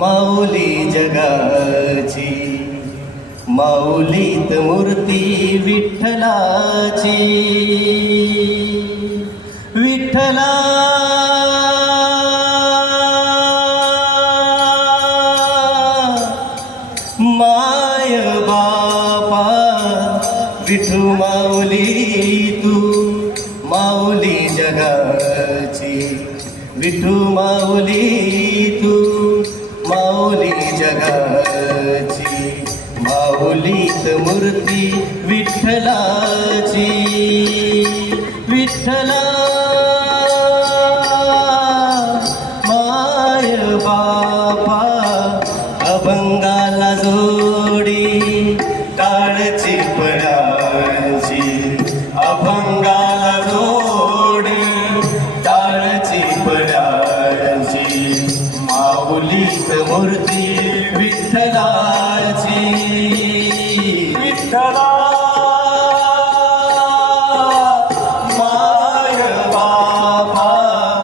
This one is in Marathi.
माऊली जगाची, माऊलीत मूर्ती विठ्ठलाची. विठ्ठला माय बापा, विठू माऊली तू, माऊली जगाची. विठू माऊली तू, माऊली जगाची. माऊलीत मूर्ती विठ्ठलाची. विठ्ठला माय बापा, अभंगाला जोडी टाळची पडाची. अभंगाला जोडी टाळची पडाची. माऊलीत मूर्ती विठ्ठलाची. विठ्ठला